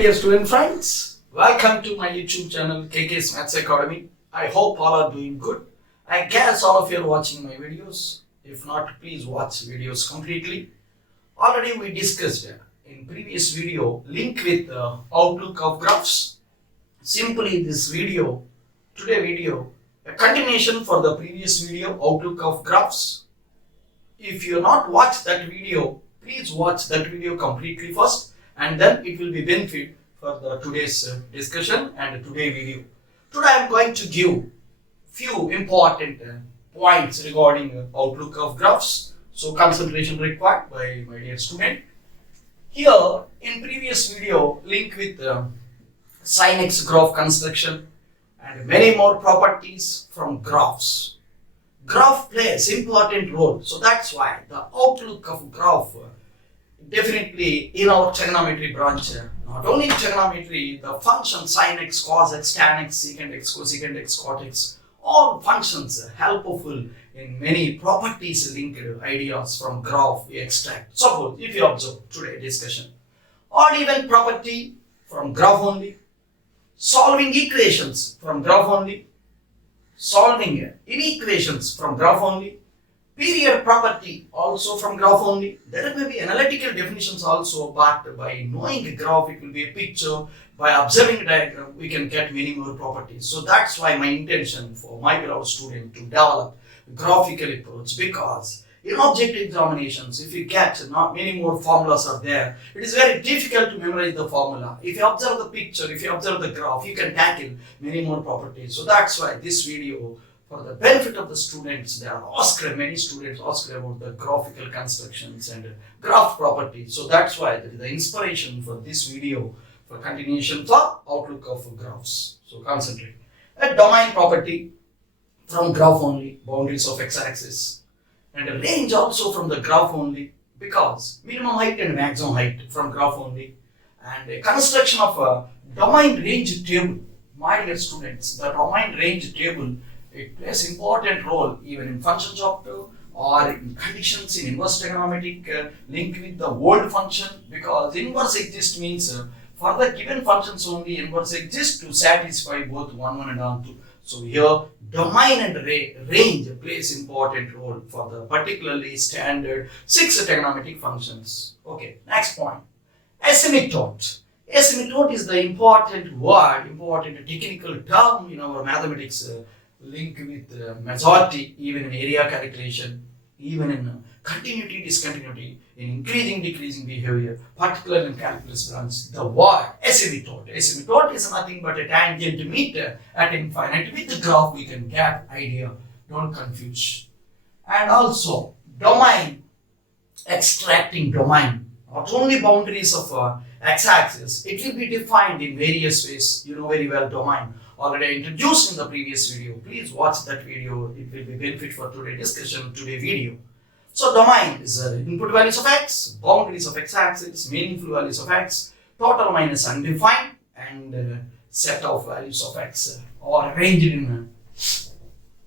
dear student friends, welcome to my YouTube channel KK's Maths Academy. I hope all are doing good. I guess all of you are watching my videos. If not, please watch videos completely. Already we discussed in previous video link with the outlook of graphs. Simply this video, today video, a continuation for the previous video outlook of graphs. If you not watched that video, please watch that video completely first, and then it will be benefit for the today's discussion and today video. Today I am going to give few important points regarding outlook of graphs. So concentration required by my dear student. Here in previous video link with sin x graph construction and many more properties from graphs. Graph plays important role, so that's why the outlook of graph definitely in our trigonometry branch, not only in trigonometry, the function sin x, cos x, tan x, secant x, cosecant x, cot x, all functions helpful in many properties linked ideas from graph we extract. Suppose if you observe today discussion, odd even property from graph only, solving equations from graph only, solving inequations from graph only, period property also from graph only. There may be analytical definitions also, but by knowing a graph it will be a picture. By observing a diagram we can get many more properties. So that's why my intention for my beloved student to develop graphical approach, because in objective examinations if you get not many more formulas are there, it is very difficult to memorize the formula. If you observe the picture, if you observe the graph, you can tackle many more properties. So that's why this video, for the benefit of the students, they are asked, many students asked about the graphical constructions and graph properties. So that's why there is the inspiration for this video for continuation for outlook of graphs. So concentrate. A domain property from graph only, boundaries of x-axis, and a range also from the graph only, because minimum height and maximum height from graph only, and a construction of a domain range table. My dear students, the domain range table, it plays important role even in function chapter or in conditions in inverse trigonometric link with the old function, because inverse exists means for the given functions only inverse exists to satisfy both 1 and 2. So here domain and range plays important role for the particularly standard 6 trigonometric functions. Okay, next point. Asymptote. Asymptote is the important word, important technical term in our mathematics link with majority, even in area calculation, even in continuity, discontinuity, in increasing, decreasing behavior, particularly in calculus branch. The word asymptote. Asymptote is nothing but a tangent meter at infinite. With the graph we can get idea. Don't confuse. And also domain, extracting domain. Not only boundaries of x-axis, it will be defined in various ways. You know very well domain. Already introduced in the previous video. Please watch that video. It will be benefit for today's discussion, today's video. So domain is input values of x, boundaries of x-axis, meaningful values of x, total minus undefined, and set of values of x or arranged in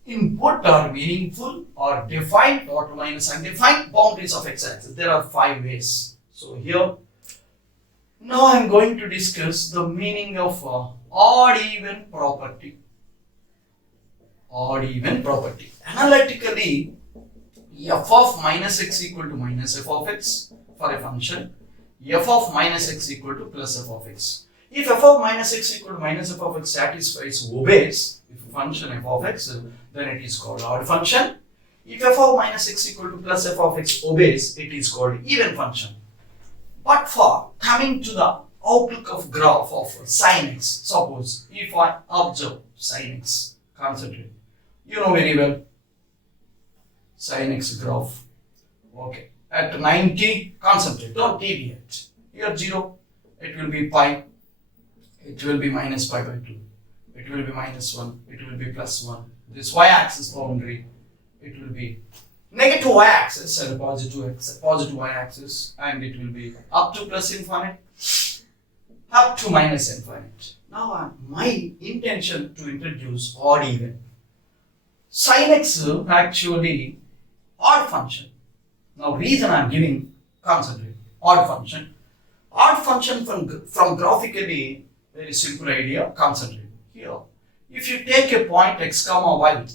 input or meaningful or defined, total minus undefined, boundaries of x-axis. There are 5 ways. So here, now I am going to discuss the meaning of odd even property. Odd even property. Analytically, f of minus x equal to minus f of x for a function, f of minus x equal to plus f of x. If f of minus x equal to minus f of x satisfies, obeys, if a function f of x, then it is called odd function. If f of minus x equal to plus f of x obeys, it is called even function. But for coming to the outlook of graph of sin x, suppose if I observe sin x, concentrate, you know very well sin x graph. Okay, at 90, concentrate, don't deviate. Here 0, it will be pi, it will be minus pi by 2, it will be minus 1, it will be plus 1. This y-axis boundary, it will be negative y-axis and positive y-axis, and it will be up to plus infinite, up to minus infinite. Now my intention to introduce odd even. Sin x actually odd function. Now reason I am giving, concentrate, odd function. Odd function from graphically, very simple idea, concentrate. Here, if you take a point x comma y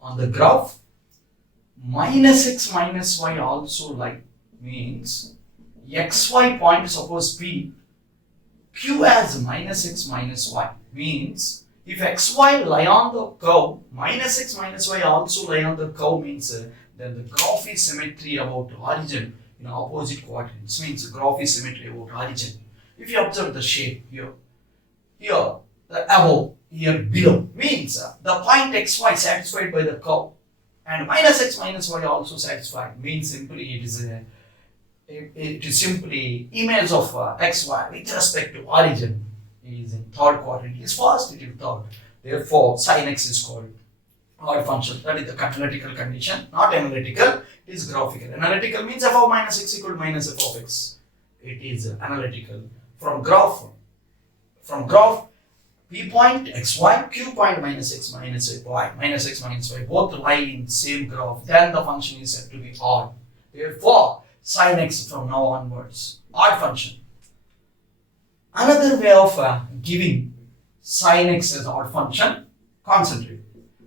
on the graph, minus x minus y also like means xy point, suppose P, Q as minus x minus y means if xy lie on the curve, minus x minus y also lie on the curve means then the graph is symmetry about origin in opposite quadrants, means graph is symmetry about origin. If you observe the shape here, the above, here below means the point xy satisfied by the curve and minus x minus y also satisfied, means simply it is simply image of xy with respect to origin is in third quadrant, is first, it is third. Therefore, sin x is called odd function. That is the analytical condition, not analytical, it is graphical. Analytical means f of minus x equal to minus f of x. It is analytical. From graph, P point xy, Q point minus x minus y, both lie in same graph, then the function is said to be odd. Therefore, sin x from now onwards, odd function. Another way of giving sin x as odd function, concentrate,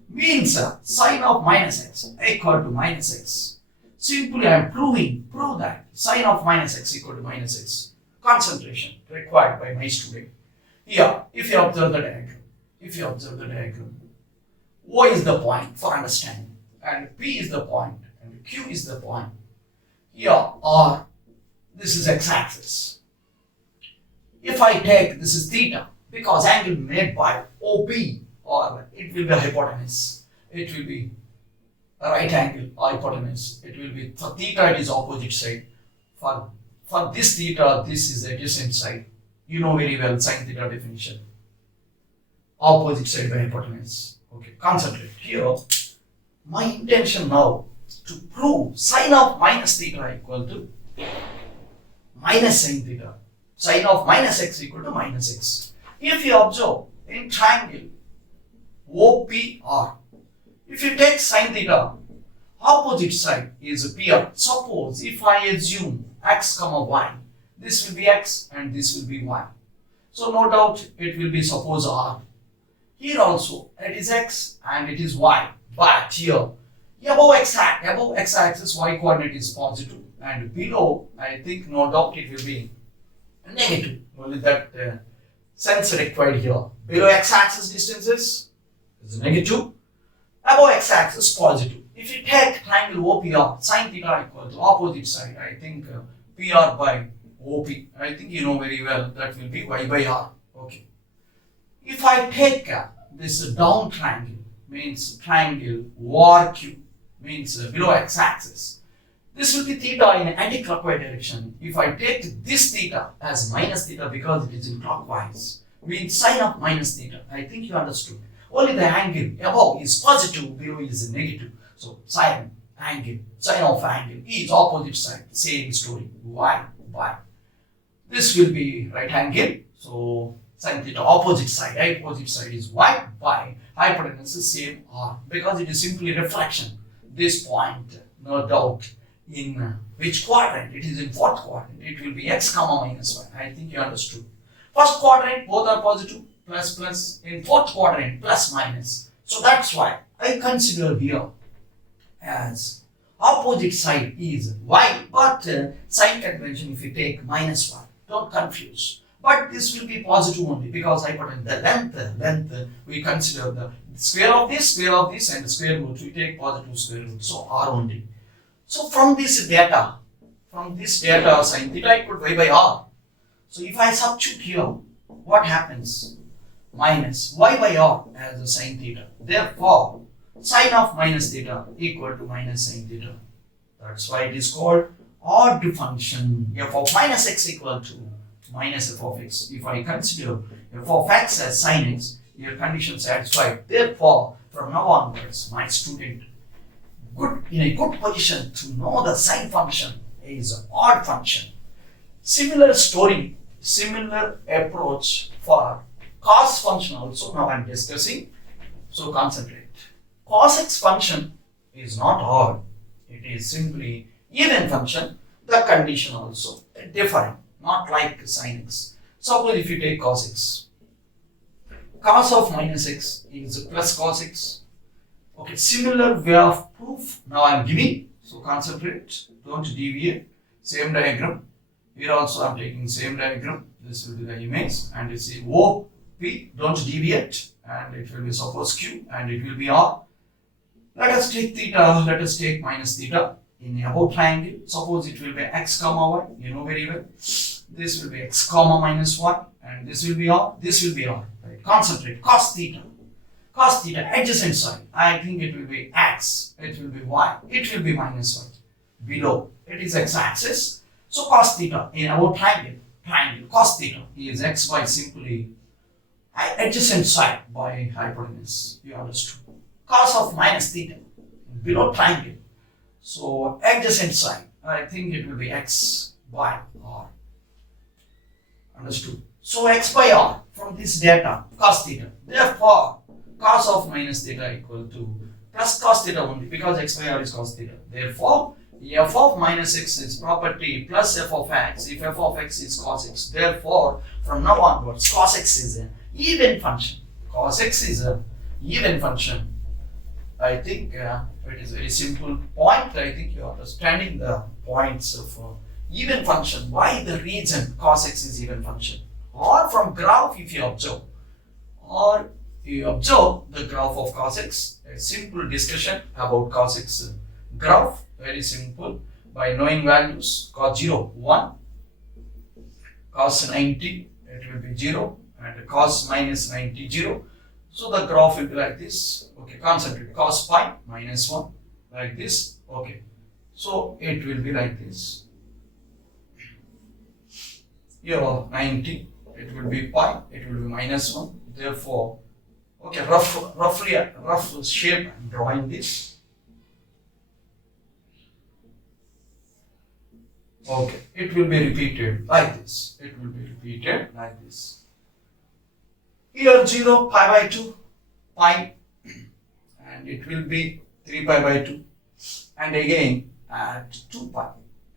means sin of minus x equal to minus x. Simply I am prove that sin of minus x equal to minus x. Concentration required by my student. Here, if you observe the diagram, O is the point for understanding, and P is the point, and Q is the point. Here, R, this is x-axis. If I take, this is theta, because angle made by OP, or it will be hypotenuse, it will be a right angle or hypotenuse, it will be, for theta it is opposite side, for this theta this is adjacent side. You know very well sin theta definition, opposite side by hypotenuse. Okay, concentrate. Here, my intention now to prove sin of minus theta equal to minus sin theta, sin of minus x equal to minus x. If you observe in triangle OPR, if you take sin theta, opposite side is PR. Suppose if I assume x comma y, this will be x and this will be y. So no doubt it will be suppose R. Here also it is x and it is y, but here above x-axis y coordinate is positive and below I think no doubt it will be negative. Only that sense required here. Below x-axis distances is negative, above x-axis positive. If you take triangle OPR, sin theta equal to opposite side, I think PR by OP, I think you know very well that will be y by r. Okay. If I take this down triangle, means triangle ORQ, means below x-axis, this will be theta in anti-clockwise direction. If I take this theta as minus theta because it is in clockwise, means sin of minus theta. I think you understood. Only the angle above is positive, below is negative. So sin of angle is opposite side, same story, y. This will be right angle, so sin theta opposite side is y by hypotenuse is same r, because it is simply reflection. This point, no doubt, in which quadrant? It is in fourth quadrant. It will be x comma minus y. I think you understood. First quadrant both are positive, plus. In fourth quadrant plus minus. So that's why I consider here as opposite side is y, but sign convention if you take minus 1, don't confuse. But this will be positive only because hypotenuse, the length we consider the square of this and the square root, we take positive square root, so r only. So from this data sin theta equal to y by r. So if I substitute here, what happens? Minus y by r as a sin theta. Therefore, sin of minus theta equal to minus sin theta. That's why it is called odd function. F of minus x equal to minus f of x. If I consider f of x as sin x, your condition satisfied. Therefore, from now onwards, my student in a good position to know the sin function is an odd function. Similar story, similar approach for cos function also now I am discussing. So concentrate. Cos x function is not odd. It is simply even function. The condition also different. not like sin x. Suppose if you take cos x, cos of minus x is plus cos x. Okay, similar way of proof now I am giving. So concentrate, don't deviate. Same diagram. Here also I am taking same diagram. This will be the image, and it's OP. Don't deviate, and it will be suppose Q, and it will be R. Let us take theta. Let us take minus theta in above triangle. Suppose it will be x comma y. You know very well. This will be x comma minus y, and this will be R. This will be R. Right? Concentrate. Cos theta. Cos theta adjacent side. I think it will be x. It will be y. It will be minus y. Below it is x-axis. So cos theta in our triangle. Cos theta is x by simply adjacent side by hypotenuse. You understood? Cos of minus theta below triangle. So adjacent side. I think it will be x by r. Understood? So x by r from this data cos theta. Therefore cos of minus theta equal to plus cos theta only, because x by r is cos theta. Therefore f of minus x is property plus f of x if f of x is cos x. Therefore from now onwards cos x is an even function. Cos x is an even function. I think it is very simple point. I think you are understanding the points of even function. Why the reason cos x is even function? Or from graph if you observe. Or you observe the graph of cos x. A simple discussion about cos x graph. Very simple. By knowing values, cos 0, 1. Cos 90, it will be 0. And cos minus 90, 0. So the graph will be like this. Okay, concentrate. Cos pi minus 1. Like this. Okay. So it will be like this. Here 90. It will be pi. It will be minus 1. Therefore, okay, rough shape I am drawing this. Okay, it will be repeated like this. It will be repeated like this. Here 0 pi by 2 pi, and it will be 3 pi by 2, and again at 2 pi.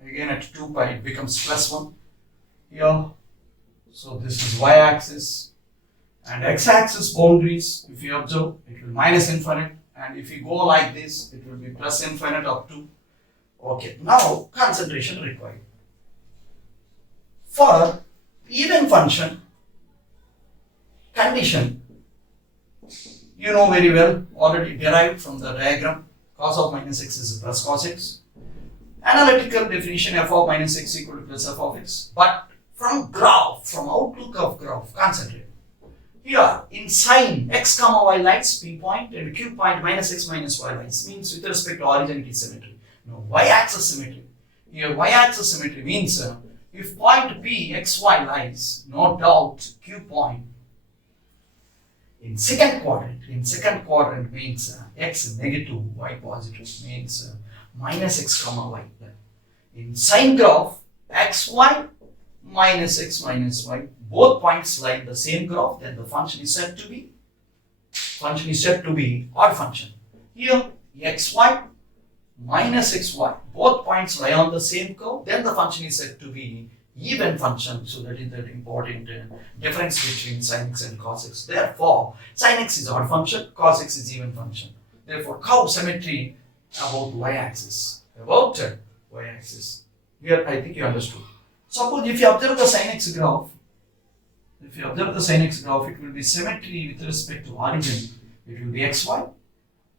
Again at 2 pi it becomes plus 1 here. So this is y-axis, and x-axis boundaries, if you observe, it will minus infinite, and if you go like this, it will be plus infinite up to. Okay, now concentration required. For even function condition, you know very well, already derived from the diagram, cos of minus x is plus cos x. Analytical definition, f of minus x equal to plus f of x. But from graph, from outlook of graph, concentrate. Here in sine x comma y lines, p point and q point minus x minus y lines means with respect to origin it is symmetry. No, y-axis symmetry. Here y-axis symmetry means if point P xy lies, no doubt Q point in second quadrant means x negative, y positive means minus x comma y. In sine graph xy minus x minus y, both points lie in the same graph, then the function is said to be odd function. Here xy minus xy, both points lie on the same curve, then the function is said to be even function. So that is the important difference between sin x and cos x. Therefore, sin x is odd function, cos x is even function. Therefore, curve symmetry about y-axis. Here, I think you understood. Suppose if you observe the sin x graph, it will be symmetry with respect to origin. It will be xy.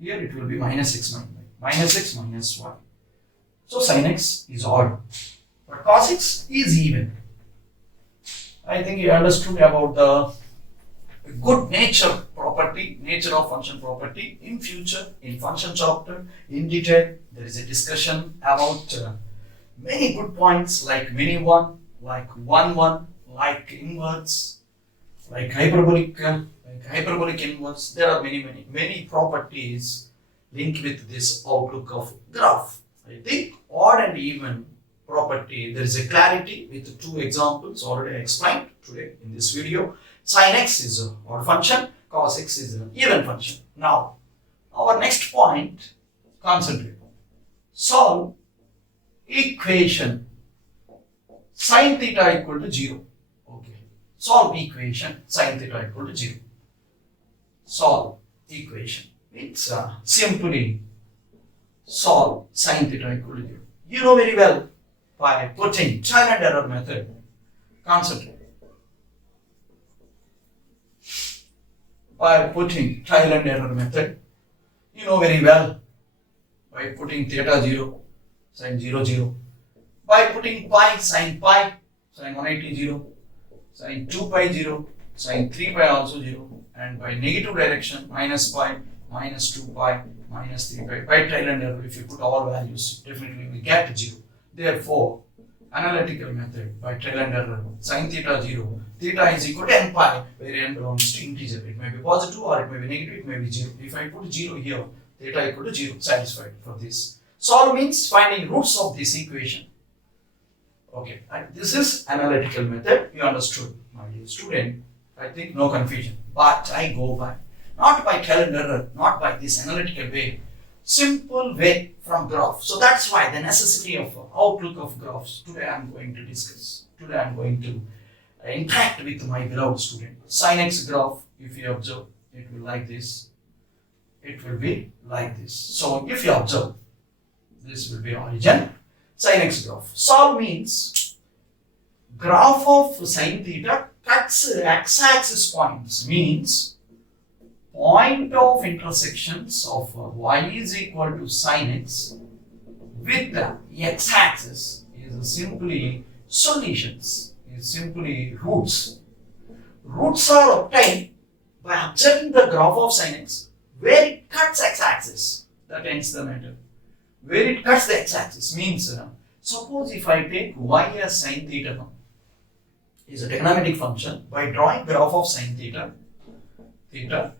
Here it will be minus x minus y. So sin x is odd, but cos x is even. I think you understood about the good nature of function property. In future, in function chapter, in detail, there is a discussion about many good points like many one, like one, like inverse, like hyperbolic inverse. There are many properties linked with this outlook of graph. I think odd and even property, there is a clarity with two examples already explained today in this video. Sin x is an odd function, cos x is an even function. Now, our next point, concentrate. Solve equation Sin theta equal to 0. Okay. Solve equation sin theta equal to 0. Solve equation. It's simply solve sin theta equal to 0. You know very well by putting trial and error method. Concentrate. By putting trial and error method, you know very well by putting theta 0, sin 0, 0. By putting pi, sin 180, 0, sin 2 pi 0, sin 3 pi also 0, and by negative direction minus pi, minus 2 pi, minus 3 pi. By trial and error, if you put all values, definitely we get 0. Therefore, analytical method by trial and error, sin theta 0, theta is equal to n pi, where n belongs to integer. It may be positive or it may be negative, it may be 0. If I put 0 here, theta equal to 0, satisfied for this. Solve means finding roots of this equation. Okay, and this is analytical method. You understood, my dear student. I think no confusion. But I go by, not by trial and error, not by this analytical way, simple way from graph. So that's why the necessity of outlook of graphs. Today I am going to discuss. Today I am going to interact with my beloved student. Sin x graph, if you observe, it will like this. It will be like this. So if you observe, this will be origin. Sin x graph. Solve means graph of sin theta cuts x-axis points, means point of intersections of y is equal to sin x with the x-axis is simply solutions, is simply roots. Roots are obtained by observing the graph of sin x where it cuts x-axis. That ends the matter. Where it cuts the x-axis means, suppose if I take y as sin theta is a trigonometric function, by drawing graph of sin theta.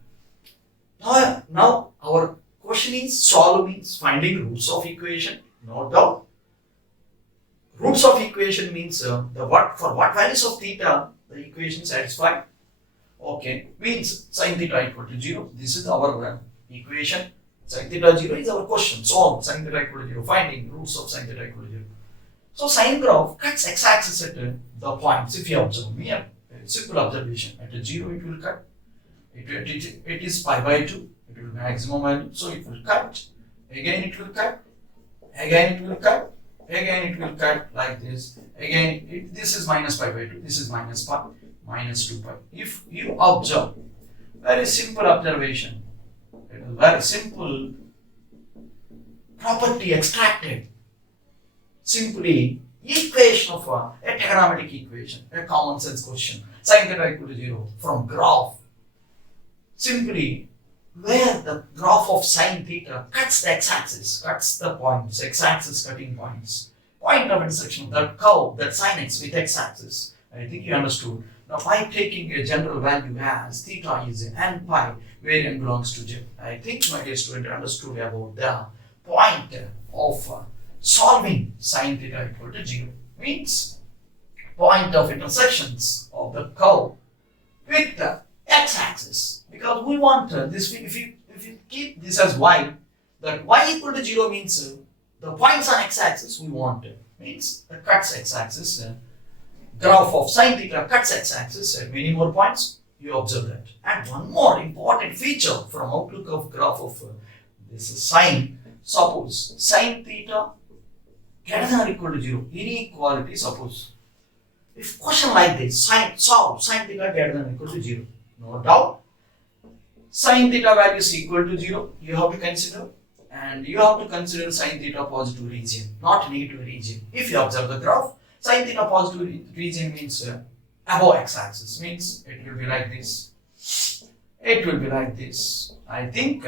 Now our question is solve means finding roots of equation. No doubt. Roots of equation means for what values of theta the equation satisfied. Okay, means sin theta equal to 0. This is our equation. Sin theta 0 is our question. Solve sin theta equal to 0. Finding roots of sin theta equal to 0. So sine graph cuts x-axis at the points. If you observe, mere simple observation, at 0 it will cut. It is pi by 2. It will be maximum value. So it will cut. Again it will cut. Again it will cut. Again it will cut like this. Again this is minus pi by 2. This is minus pi. Minus 2 pi. If you observe, very simple observation. It is very simple property extracted. Simply equation of a trigonometric equation, a common sense question. Sin theta equal to 0 from graph. Simply where the graph of sin theta cuts the x-axis, cuts the points, x-axis cutting points. Point of intersection of that curve, that sin x with x-axis. I think you understood. Now by taking a general value as theta is n pi, where n belongs to 0. I think my dear student understood about the point of solving sin theta equal to 0. Means point of intersections of the curve with the x-axis. Because we want this, if you keep this as y, that y equal to 0 means the points on x-axis we want. Means the cuts x-axis. Graph of sin theta cuts x-axis at many more points. You observe that. And one more important feature from outlook of graph of this sine. Suppose sin theta greater than or equal to 0. Inequality, suppose. If question like this, solve sin theta greater than or equal to 0. No doubt. Sin theta value is equal to 0. You have to consider. And you have to consider sin theta positive region, not negative region. If you observe the graph, sin theta positive region means above x-axis. Means it will be like this. It will be like this. I think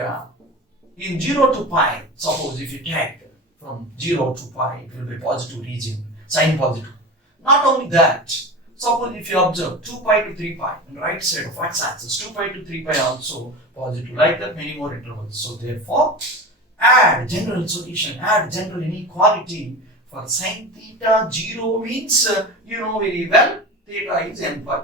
in 0 to pi, suppose if you take from 0 to pi, it will be positive region, sin positive. Not only that, suppose if you observe 2 pi to 3 pi on the right side of x-axis, 2 pi to 3 pi also positive, like that many more intervals. So therefore, add general solution, add general inequality for sin theta 0 means, you know very well, theta is n pi.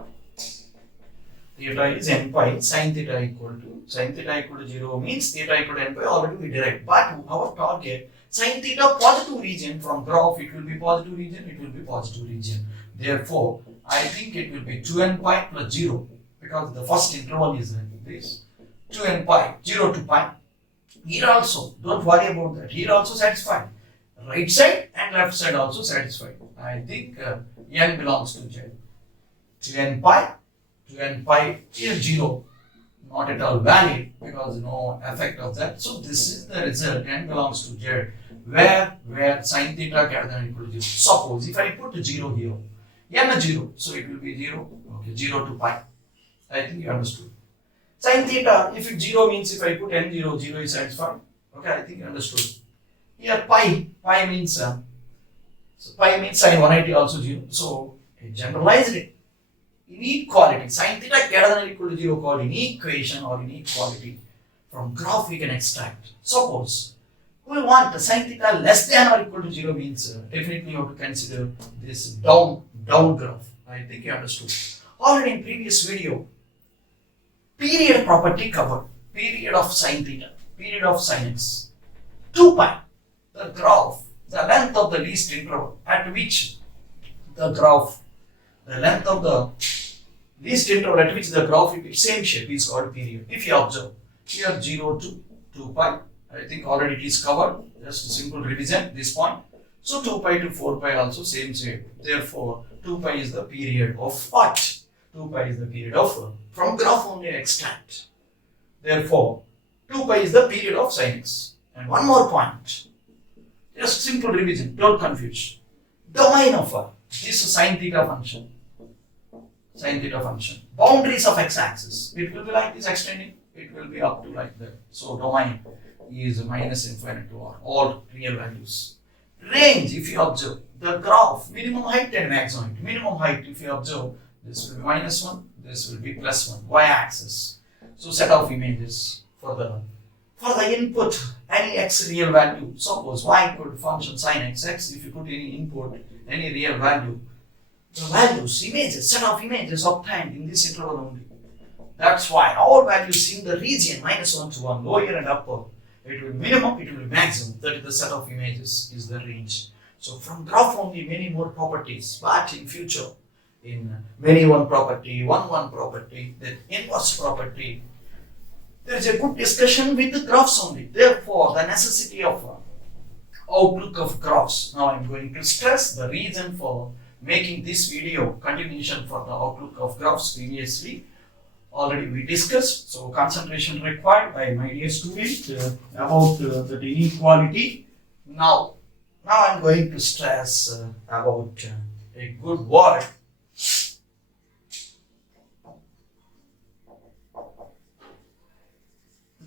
Theta is n pi, sin theta equal to 0 means theta equal to n pi, already we derived. But our target, sin theta positive region from graph, it will be positive region, it will be positive region. Therefore, I think it will be 2n pi plus 0 because the first interval is this 2n pi 0 to pi. Here also, don't worry about that. Here also satisfied. Right side and left side also satisfied. I think n belongs to z. 2n pi is 0. Not at all valid because no effect of that. So this is the result. N belongs to z. Where sin theta greater than or equal to 0. Suppose if I put 0 here, n is 0, so it will be 0. Okay, 0 to pi. I think you understood. Sin theta, if it's 0 means if I put n 0, 0 is satisfied. Okay, I think you understood. Here pi means sin 180 also 0. So I generalized it. Inequality, sin theta greater than or equal to 0 called inequation or inequality. From graph we can extract. Suppose we want sin theta less than or equal to 0 means definitely you have to consider this down graph. I think you understood. Already in previous video, period property covered. Period of sin theta, period of sin x. 2 pi, the graph, the length of the least interval at which the graph, the length of the least interval at which the graph repeats same shape is called period. If you observe here 0 to 2 pi, I think already it is covered. Just a simple revision this point. So 2 pi to 4 pi also same shape. Therefore 2 pi is the period of what? 2 pi is the period of from graph only extract. Therefore 2 pi is the period of sin x. And one more point. Just simple revision. Don't confuse. Domain of this sin theta function. Sin theta function. Boundaries of x-axis. It will be like this extending. It will be up to like that. So domain is minus infinite to r. All real values. Range, if you observe the graph, minimum height and maximum height. Minimum height, if you observe, this will be minus 1, this will be plus 1. Y-axis. So set of images for the input any x real value. Suppose y equal to function sin x. If you put any input, any real value, the values, images, set of images obtained in this interval only. That's why all values in the region minus 1 to 1, lower and upper, it will be minimum, it will be maximum. That is the set of images is the range. So from graph only many more properties, but in future, in many one property, one property, then inverse property, there is a good discussion with the graphs only. Therefore, the necessity of outlook of graphs. Now I am going to stress the reason for making this video continuation for the outlook of graphs previously. Already we discussed, so concentration required by my dear student about the inequality. Now I am going to stress about a good word.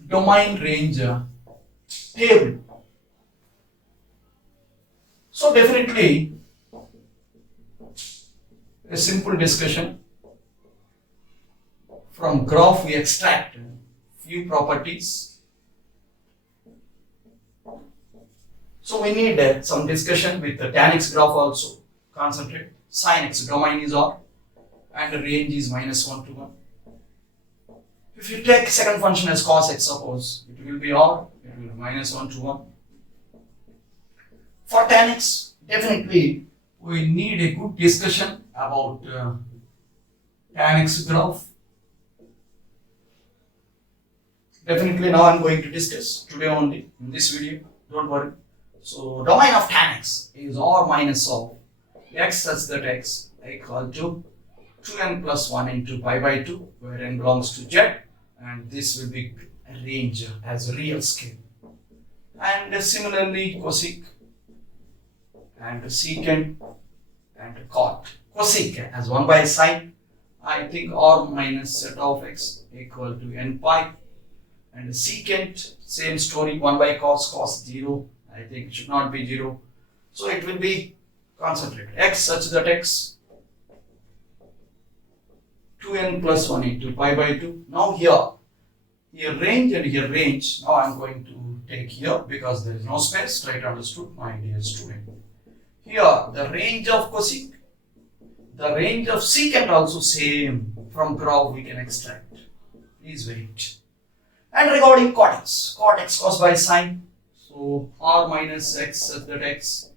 Domain range table. So definitely a simple discussion. From graph we extract few properties. So we need some discussion with the tan x graph also. Concentrate. Sin x domain is r and the range is minus 1 to 1. If you take second function as cos x, suppose it will be r, it will be minus 1 to 1. For tan x, definitely we need a good discussion about tan x graph. Definitely now I am going to discuss today only in this video. Don't worry. So domain of tan x is r minus of x such that x equal to 2n plus 1 into pi by 2, where n belongs to z, and this will be a range as a real scale. And similarly cosec and secant and cot. Cosec as 1 by sine, I think r minus set of x equal to n pi. And secant, same story, 1 by cos 0, I think it should not be 0. So it will be concentrate x such that x 2n plus 1 into pi by 2. Now here range and here range. Now I am going to take here because there is no space. Right, understood, my dear student. Here the range of cosec, the range of secant also same. From graph we can extract. Please wait. And regarding cot x cos by sine, so r minus x such that x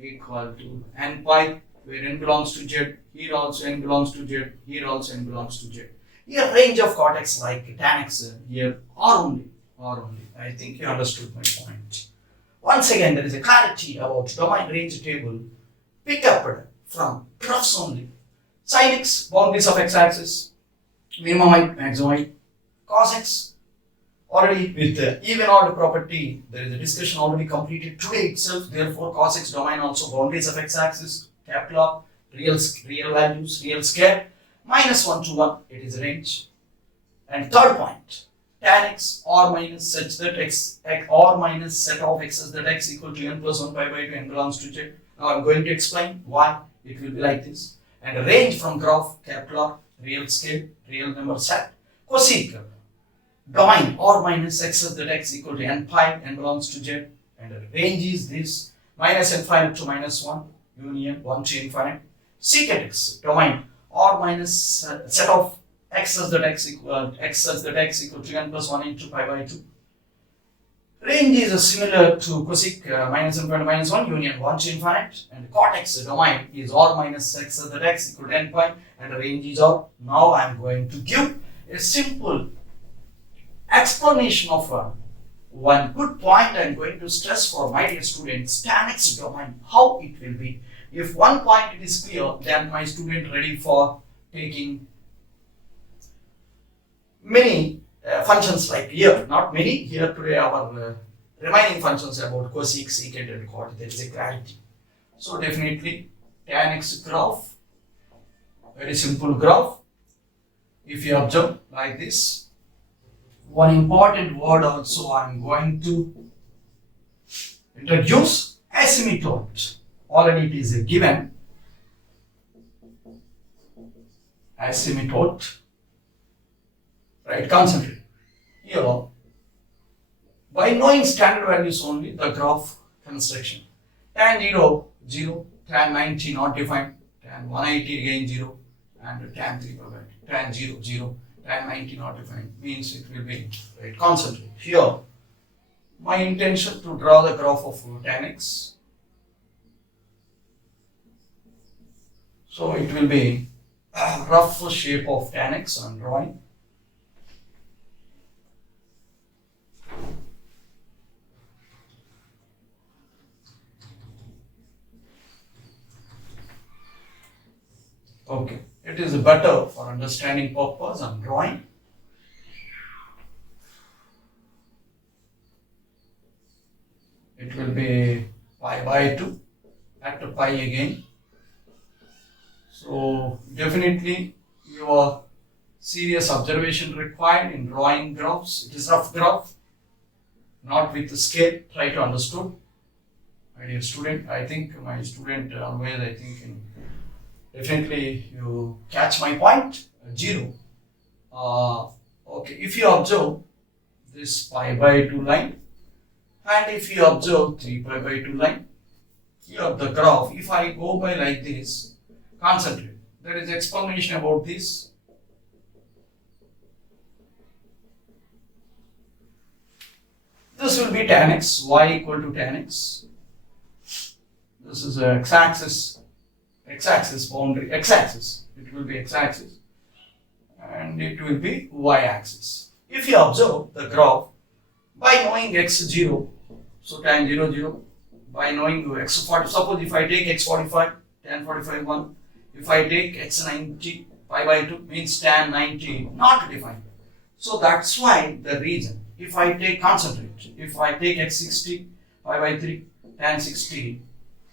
equal to n pi. where n belongs to z, here also n belongs to z, here also n belongs to z. Here range of cortex like tan x here R only. I think you understood my point. Once again, there is a clarity about domain range table picked up from graphs only. Sin x, boundaries of x-axis, minimum height, maximum height, cos x. Already with the even odd property, there is a discussion already completed today itself. Therefore, cos x domain also boundaries of x-axis, capital R, real values, real scale, -1 to 1, it is a range. And third point, tan x or minus such that x or minus set of x's that x equal to n plus 1 pi by 2 n belongs to z. Now I am going to explain why it will be like this. And a range from graph, capital R, real scale, real number set, cosec domain or minus x's that x equal to n pi, n belongs to z, and the range is this minus infinite to -1 union 1 to infinite. Secant x domain or minus set of x's that x equal to n plus 1 into pi by 2. Range is similar to cosec minus infinite to -1 union 1 to infinite, and cot x domain is or minus x's that x equal to n pi, and the range is r. Now I am going to give a simple explanation of one good point I am going to stress for my dear students. Tan x domain, how it will be. If one point it is clear, then my student ready for taking many functions like here, not many, here today our remaining functions about cosec, secant and cot, there is a clarity. So definitely tan x graph, very simple graph. If you observe like this, one important word also I am going to introduce, asymptote. Already it is a given, asymptote, right? Concentrate. Here, by knowing standard values only, the graph construction. Tan 0, 0, tan 90 not defined, tan 180 again 0, and tan 3 provided, tan 0, 0. Tan 90 not defined means it will be right concentrate. Here, my intention to draw the graph of tan x. So it will be a rough shape of tan x I am drawing. Okay. It is better for understanding purpose I am drawing. It will be pi by 2 at pi again. So definitely your serious observation required in drawing graphs. It is rough graph, not with the scale. Try to understood. My dear student, I think my student always definitely you catch my point. 0. Okay, if you observe this pi by 2 line, and if you observe 3 pi by 2 line, here the graph, if I go by like this, concentrate, there is explanation about this. This will be tan x, y equal to tan x. This is a x-axis boundary, x-axis, it will be x-axis, and it will be y-axis. If you observe the graph, by knowing x0, so tan 0, 0, by knowing x40, suppose if I take x45, tan 45, 1, if I take x90, pi by 2, means tan 90, not defined. So that's why the reason, if I take concentrate, if I take x60, pi by 3, tan 60,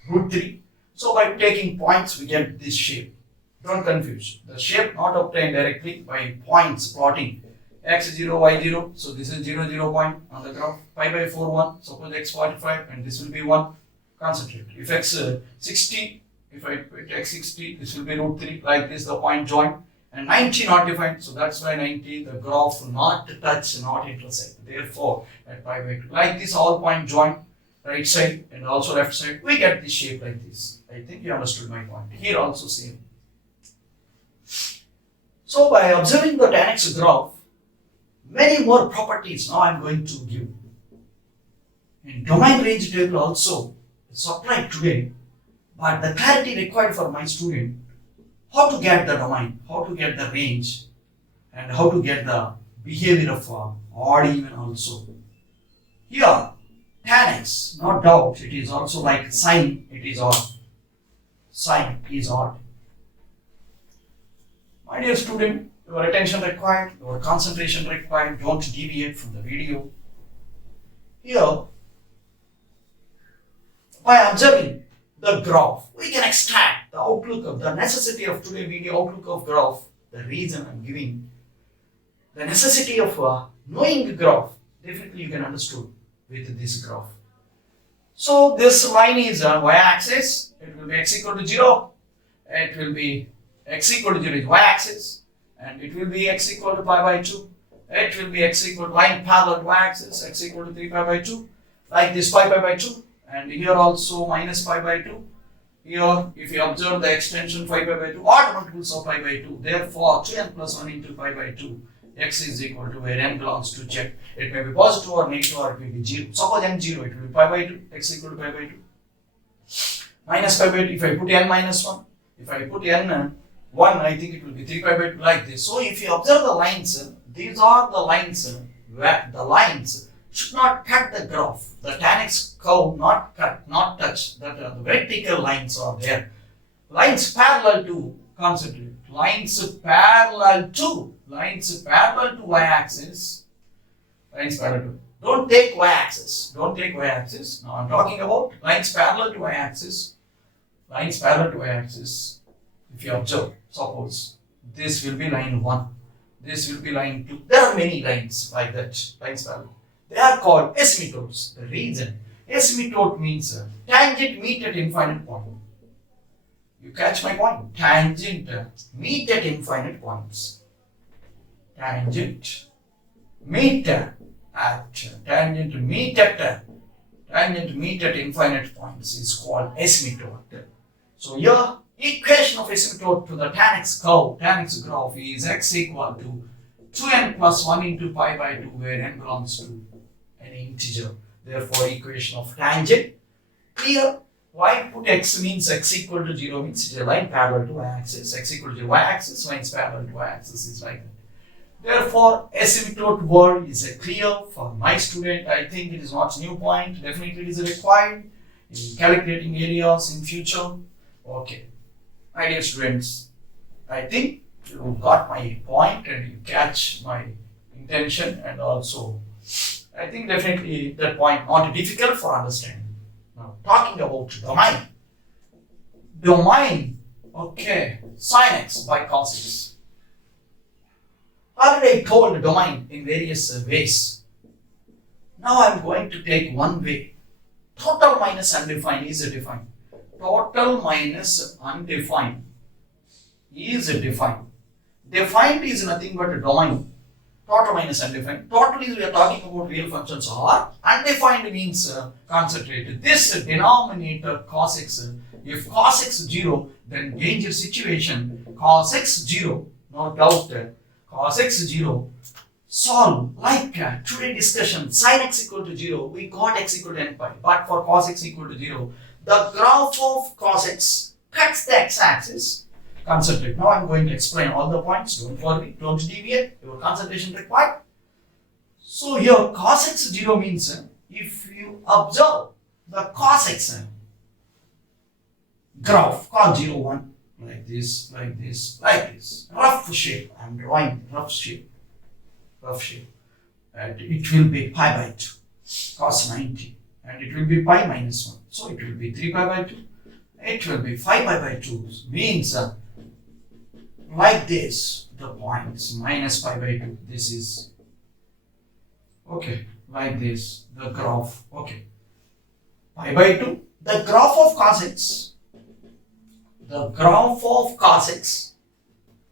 root 3, so by taking points we get this shape. Don't confuse. The shape not obtained directly by points plotting x0, y0. So this is 0, 0 point on the graph. Pi by 4, 1. Suppose x45 and this will be 1. Concentrate. If x60, if I put x60, this will be root 3. Like this the point join. And 90 not defined. So that's why 90 the graph not touch, not intersect. Therefore at pi by 2. Like this all point join. Right side and also left side, we get this shape like this. I think you understood my point. Here also same. So by observing the tan x graph, many more properties now I am going to give. In domain range table also, it's applied today. But the clarity required for my student, how to get the domain, how to get the range, and how to get the behavior of odd even also. Here, tan x, no doubt, it is also like sine, it is odd. Sine is odd. My dear student, your attention required, your concentration required, don't deviate from the video. Here, by observing the graph, we can extract the outlook of the necessity of today's video, outlook of graph, the reason I'm giving, the necessity of knowing the graph, definitely you can understood with this graph. So this line is y-axis, it will be x equal to 0, it will be x equal to 0 is y-axis, and it will be x equal to pi by 2, it will be x equal to line parallel to y-axis, x equal to 3 pi by 2, like this pi by 2, and here also minus pi by 2. Here, if you observe the extension pi by 2, odd multiples of pi by 2, therefore 2n plus 1 into pi by 2, x is equal to where n belongs to z. It may be positive or negative or it may be 0. Suppose n 0, it will be pi by 2, x equal to pi by 2. Minus pi by 2, if I put n minus 1, if I put n 1, I think it will be 3 pi by 2 like this. So if you observe the lines, these are the lines where the lines should not cut the graph. The tan x curve not cut, not touch. That the vertical lines are there. Lines parallel to, concentrate, lines parallel to y-axis. Lines parallel to. Don't take y-axis. Don't take y-axis. Now I'm talking about lines parallel to y-axis. Lines parallel to y-axis. If you observe, suppose this will be line 1. This will be line 2. There are many lines like that. Lines parallel. They are called asymptotes. The reason asymptote means tangent meet at infinite point. You catch my point? Tangent meet at infinite points. Tangent meet at infinite points is called asymptote. So here equation of asymptote to the tan x curve, tan x graph is x equal to 2n plus 1 into pi by 2 where n belongs to an integer. Therefore equation of tangent clear. Why put x means x equal to 0 means it is a line parallel to y-axis. X equal to y-axis, lines parallel to y-axis is like that. Therefore asymptote word is a clear for my student. I think it is not new point. Definitely it is required in calculating areas in future. Okay. My dear students, I think you got my point and you catch my intention, and also I think definitely that point not difficult for understanding. Now talking about domain. Domain, okay, sin x by cos x. Already I told domain in various ways. Now I am going to take one way. Total minus undefined is defined. Total minus undefined is defined. Defined is nothing but a domain. Total minus undefined. Total is we are talking about real functions, or undefined means concentrated. This denominator cos x, if cos x 0, then danger situation. Cos x 0, no doubt. Cos x 0, solve like today discussion. Sin x equal to 0, we got x equal to n pi. But for cos x equal to 0, the graph of cos x cuts the x-axis. Concentrate. Now I am going to explain all the points. Don't worry, don't deviate. Your concentration required. So here cos x 0 means if you observe the cos x graph cos 0 1 like this, like this, like this. Rough shape. I am drawing rough shape. Rough shape. And it will be pi by 2 cos 90, and it will be pi minus 1. So it will be 3 pi by 2. It will be 5 pi by 2. Means like this, the points minus pi by 2. This is okay, like this, the graph. Okay, pi by 2. The graph of cos x. The graph of cos x.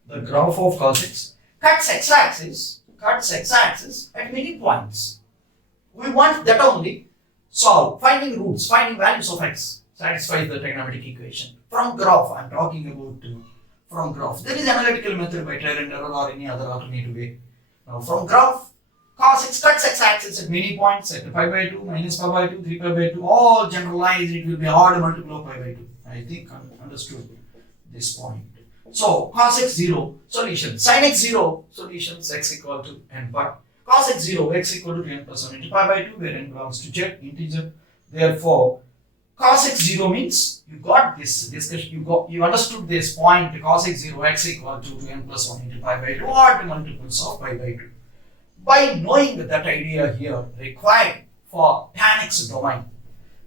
The graph of cos x cuts x-axis. Cuts x-axis at many points. We want that only. Solve. Finding roots. Finding values of x satisfies the trigonometric equation. From graph, I am talking about from graph. There is analytical method by trial and error or any other alternative way. Now from graph, cos x cuts x-axis at many points at pi by 2, minus pi by 2, 3 pi by 2, all generalized, it will be odd multiple of pi by 2. I think understood this point. So cos x0 solution, sin x0 solutions, x equal to n pi. Cos x0 x equal to n plus 1 into pi by 2, where n belongs to z integer. Therefore cos x0 means you got this discussion, you understood this point. Cos x0 x equal to n plus 1 into pi by 2 or multiples of pi by 2. By knowing that idea here required for tan x domain.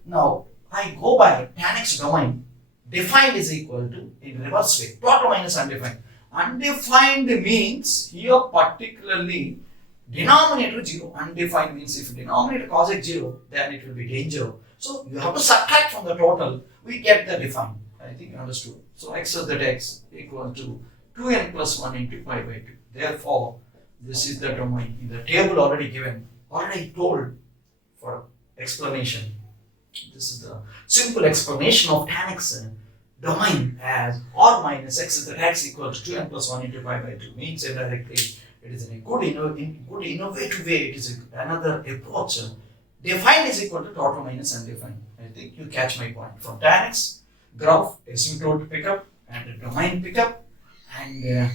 Now I go by tan x domain. Defined is equal to, in reverse way, total minus undefined. Undefined means here particularly denominator 0. Undefined means if denominator cos x 0, then it will be danger. So you have to subtract from the total, we get the defined. I think you understood. So x is that x equal to 2n plus 1 into pi by 2. Therefore, this is the domain. In the table already given, already told for explanation. This is the simple explanation of tan x domain as or minus x is that x equal to 2n plus 1 into pi by 2 means indirectly it is in a good innovative way. It is another approach. Defined is equal to total minus undefined. I think you catch my point. From tan x, graph, asymptote pickup and domain pickup, and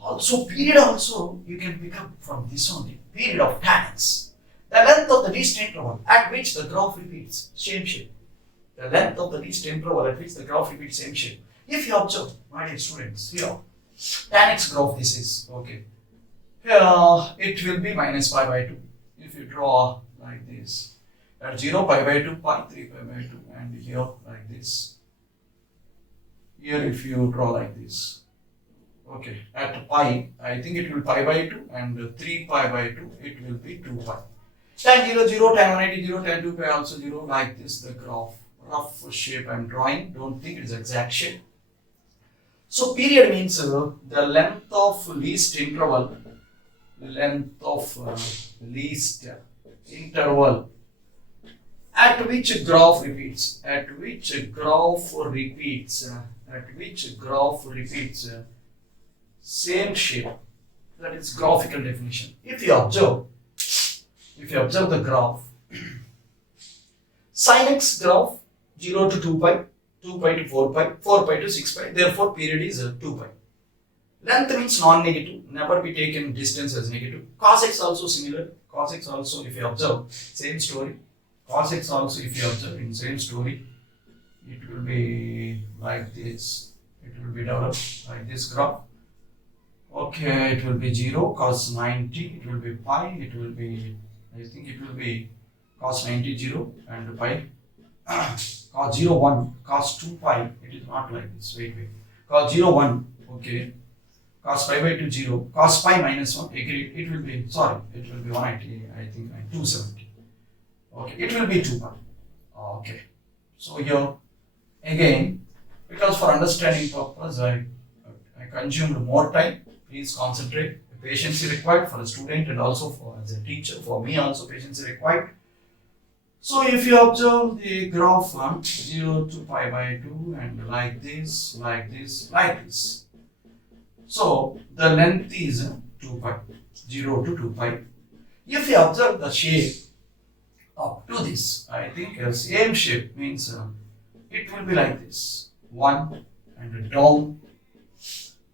also period also you can pick up from this only. Period of tan x. The length of the least interval at which the graph repeats same shape. The length of the least interval at which the graph repeats same shape. If you observe, my dear students, here, tan x graph this is, okay. Here, it will be minus pi by 2. If you draw like this, at 0, pi by 2, pi, 3 pi by 2, and here like this. Here if you draw like this, okay, at pi, I think it will pi by 2, and 3 pi by 2, it will be 2 pi. Tan 0, 0, tan 180, 0, tan 2 pi also 0, like this the graph. Rough shape I am drawing, don't think it is exact shape. So period means the length of least interval, at which graph repeats, same shape. That is graphical definition. If you observe the graph, sin x graph 0 to 2 pi, 2 pi to 4 pi, 4 pi to 6 pi, therefore period is 2 pi. Length means non-negative, never be taken distance as negative. Cos x also similar. Cos x also, if you observe, same story. Cos x also, if you observe in same story, it will be like this. It will be developed like this graph. Okay, it will be 0, cos 90, it will be pi, it will be, I think it will be cos 90 0 and pi. Cos 0 1, cos 2 pi, it is not like this, wait, cos 0 1, okay, cos pi by 2 0, cos pi minus 1, agreed, it will be, sorry, it will be 180, I think 270, okay, it will be 2 pi, okay. So here, again, because for understanding purpose, I consumed more time, please concentrate, patience is required for a student and also for as a teacher, for me also patience is required. So if you observe the graph from 0 to pi by 2 and like this, like this, like this. So the length is 2 pi, 0 to 2 pi. If you observe the shape up to this, I think a same shape means it will be like this, 1 and down,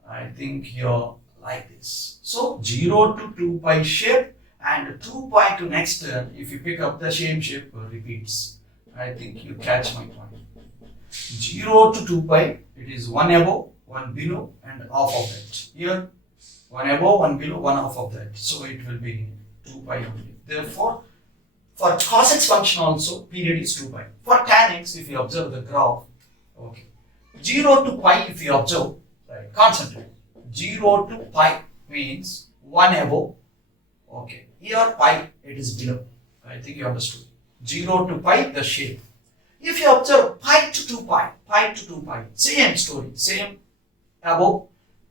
I think here like this. So 0 to 2 pi shape and 2 pi to next, if you pick up the same shape, repeats. I think you catch my point. 0 to 2 pi, it is 1 above, 1 below and half of that. Here, 1 above, 1 below, 1 half of that. So it will be 2 pi only. Therefore, for cos x function also, period is 2 pi. For tan x, if you observe the graph, okay, 0 to pi, if you observe, right, concentrate. 0 to pi means 1 above, okay. Here pi, it is below. I think you understood. 0 to pi, the shape. If you observe pi to 2 pi, same story, same above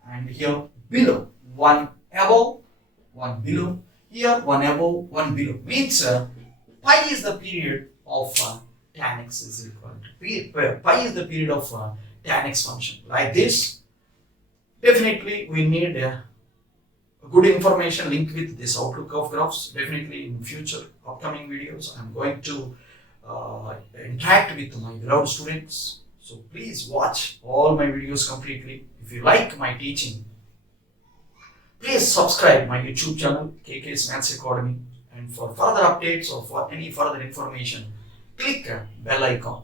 and here below. 1 above, 1 below. Here 1 above, 1 below. Means pi is the period of tan x is equal to pi is the period of tan x function. Like this, definitely we need good information linked with this outlook of graphs. Definitely in future upcoming videos, I am going to interact with my beloved students. So please watch all my videos completely. If you like my teaching, please subscribe my YouTube channel KK's Maths Academy, and for further updates or for any further information, click bell icon.